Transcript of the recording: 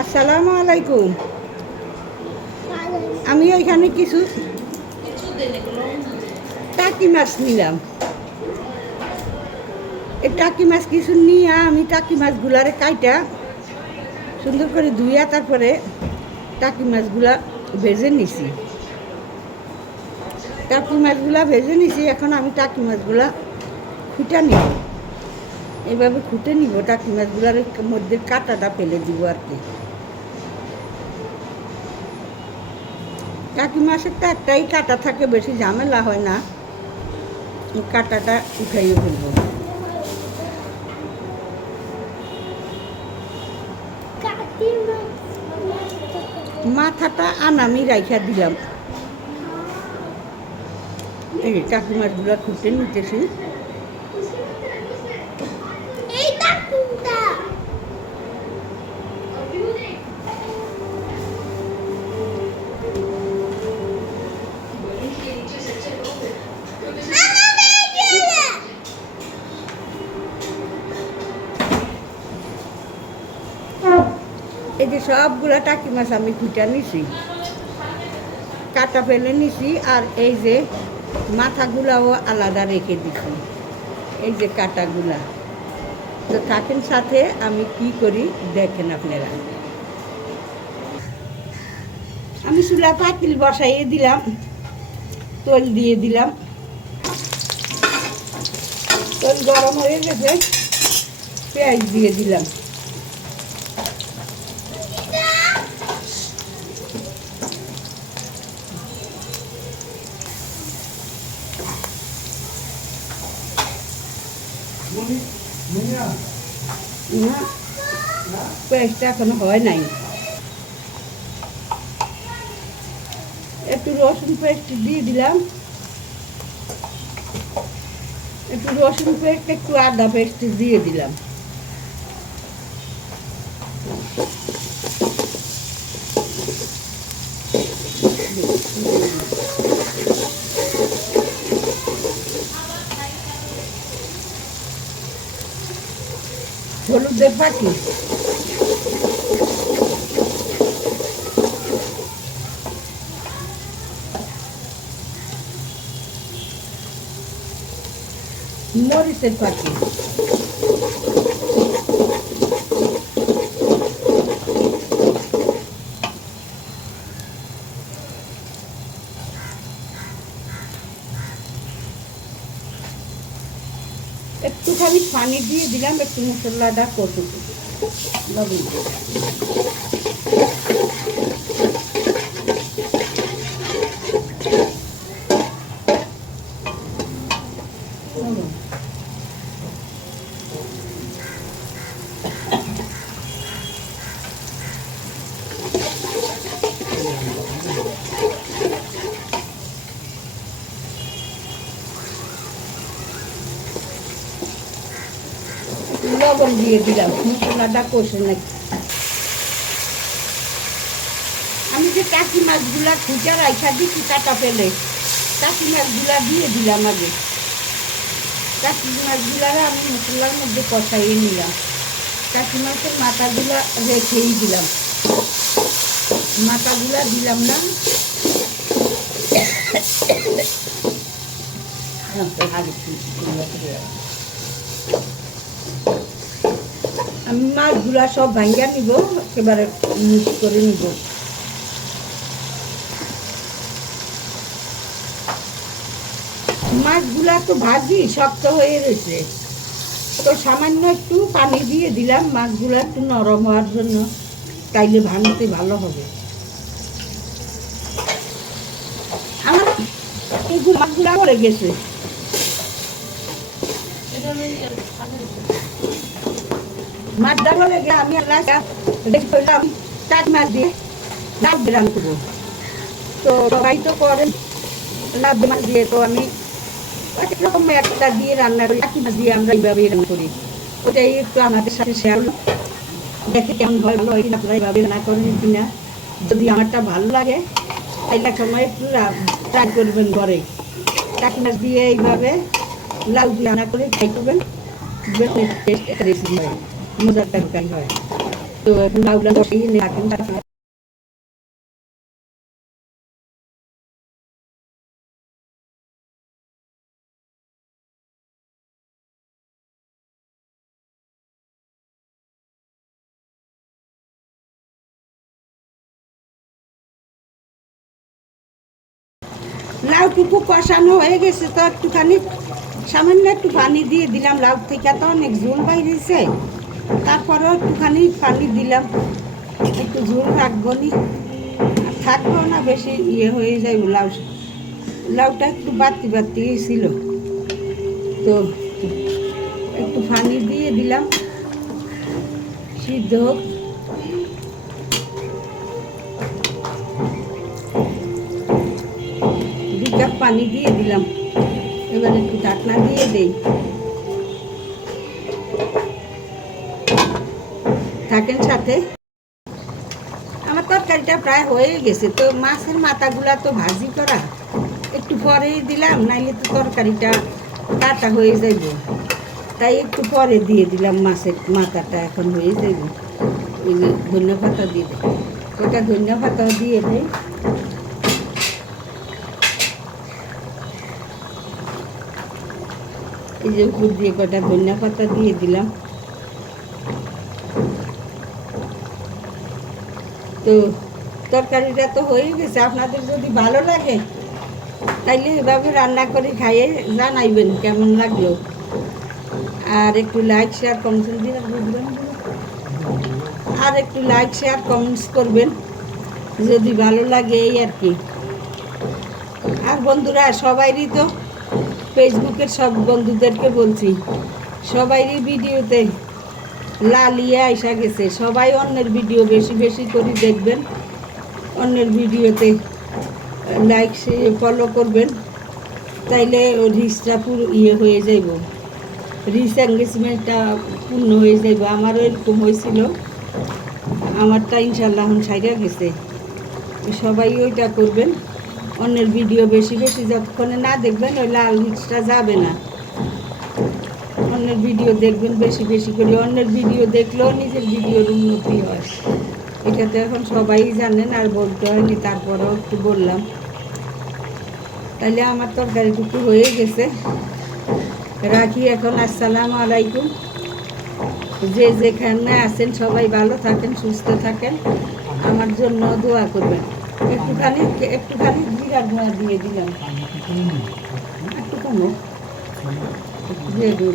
আসসালামু আলাইকুম। আমি ওইখানে কিছু টাকি মাছ নিলাম। এই টাকি মাছ কিছু নিয়ে আমি টাকি মাছগুলারে কাইটা সুন্দর করে ধুইয়া তারপরে টাকি মাছগুলা ভেজে নিছি। টাকি মাছগুলা ভেজে নিছি। এখন আমি টাকি মাছগুলা খুঁটা নিব। এইভাবে খুঁটে নিব। টাকি মাছগুলার মধ্যে কাঁটাটা ফেলে দিব আর কি। টাকি মাছের তো একটাই কাঁটা থাকে, বেশি ঝামেলা হয় না। কাঁটাটা উঠাইয়ে ফেলব। মাথাটা আনামি রাইখা দিলাম। এই টাকি মাছগুলো খুঁটে নিতেছি। এই যে সবগুলা টাকি মাছ আমি খুঁটা নিছি, কাটা ফেলে নিছি। আর এই যে মাথাগুলাও আলাদা রেখে দিছি। এই যে কাটাগুলা তো থাকেন সাথে। আমি কি করি দেখেন আপনারা। আমি চুলা পাতিল বসাইয়ে দিলাম, তেল দিয়ে দিলাম। তেল গরম হয়ে গেছে, পেঁয়াজ দিয়ে দিলাম। না, পেঁয়াজটা এখনো হয় নাই। একটু রসুন পেস্ট দিয়ে দিলাম। একটু রসুন পেস্ট, একটু আদা পেস্ট দিয়ে দিলাম। হলুদের পাখি, মরিচের পাখি, একটুখানি পানি দিয়ে দিলাম। একটু মশলাটা কষু লবণ লবণ দিয়ে দিলাম। মশলাটা কষে নাকি আমি যে টাকি মাছগুলা খুঁজা রাইখা দিচ্ছি কাটা ফেলে, টাকি মাছগুলা দিয়ে দিলাম আগে। টাকি মাছগুলারে আমি মশলার মধ্যে কষাইয়ে নিলাম। টাকি মাছের মাথাগুলা রেখেই দিলাম, মাথাগুলা দিলাম না। আমি মাছগুলা সব ভাঙ্গা নিব, একেবারে মিক্স করে নিব। মাছগুলা তো ভাজি শক্ত হয়ে রয়েছে, তো সামান্য একটু পানি দিয়ে দিলাম মাছগুলা একটু নরম হওয়ার জন্য, তাইলে ভাঙতে ভালো হবে। আমার এই মাছগুলা পড়ে গেছে। মাছ ডাবো লেগে আমি দেখলাম চার মাছ দিয়ে লাভ বেরান করবো। তো সবাই তো করেন লাভ মাছ দিয়ে, তো আমি রকম একটা দিয়ে রান্না করি। টাকি মাছ দিয়ে আমরা এইভাবে রান্না করি। ওটাই একটু আমাদের সাথে শেয়ার হলো, দেখে কেমন হয়, ভালো হয় কিনা, আপনারা এইভাবে রান্না করেন কিনা। যদি আমারটা ভালো লাগে একটা সময় একটু ট্রাই করবেন ঘরে। টাকি মাছ দিয়ে এইভাবে লাউ দিয়ে রান্না করে ট্রাই করবেন, টেস্ট একটা রেসিপি হয়, মজার তরকারি হয়। তো এখন লাউটা বসিয়ে নিয়ে রাখেন, তারপরে লাউটুকু কষানো হয়ে গেছে, তো একটুখানি সামান্য একটু পানি দিয়ে দিলাম। লাউ থেকে তো অনেক ঝোল বাইরেছে, তারপরেও একটুখানি পানি দিলাম, একটু ঝোল রাখবো নি, থাকবো না বেশি ইয়ে হয়ে যায়। লাউটা একটু বাড়তি বাড়তি ছিল, তো একটু পানি দিয়ে দিলাম সিদ্ধ হোক। দু কাপ পানি দিয়ে দিলাম, এবার একটু ঢাকনা দিয়ে দেই, থাকেন সাথে। আমার তরকারিটা প্রায় হয়ে গেছে, তো মাছের মাথাগুলা তো ভাজি করা, একটু পরেই দিলাম, নাইলে তো তরকারিটা কাটা হয়ে যাইব, তাই একটু পরে দিয়ে দিলাম। মাছের মাথাটা এখন হয়ে যাইব, ওই যে ধনিয়া পাতা দিয়ে দেয়, ওটা ধনিয়া পাতা দিয়ে দেয়। এই যে উপর দিয়ে কটা ধনিয়া পাতা দিয়ে দিলাম। তো তরকারিটা তো হয়ে গেছে। আপনাদের যদি ভালো লাগে তাইলে এভাবে রান্না করে খাইয়ে জানাইবেন কেমন লাগলো, আর একটু লাইক শেয়ার কমেন্টস দিয়ে বুঝবেন, আর একটু লাইক শেয়ার কমেন্টস করবেন যদি ভালো লাগে, এই আর কি। আর বন্ধুরা সবাইরই তো, ফেসবুকের সব বন্ধুদেরকে বলছি, সবাইরই ভিডিওতে লালিয়ে আইসা গেছে, সবাই অন্যের ভিডিও বেশি বেশি করে দেখবেন, অন্যের ভিডিওতে লাইক ফলো করবেন, তাইলে রিচটা পুরো ইয়ে হয়ে যাইব, রিচ এঙ্গেজমেন্টটা পূর্ণ হয়ে যাইব। আমারও এরকম হয়েছিল, আমারটা ইনশাল্লাহ এখন সাইরা গেছে। সবাই ওইটা করবেন, অন্যের ভিডিও বেশি বেশি যতক্ষণে না দেখবেন ওই লাল রিচটা যাবে না। অন্যের ভিডিও দেখবেন বেশি বেশি করে, অন্যের ভিডিও দেখলেও নিজের ভিডিওর উন্নতি হয়, এটা তো এখন সবাই জানেন, আর বলতে হয়নি, তারপরেও একটু বললাম। তাহলে আমার তরকারিটুকু হয়ে গেছে, রাখি এখন। আসসালামু আলাইকুম। যে যেখানে আছেন সবাই ভালো থাকেন, সুস্থ থাকেন, আমার জন্য দোয়া করবেন। একটুখানি একটুখানি জিরার গুঁড়া দিয়ে দিলাম, একটু কমো দিয়ে দিই।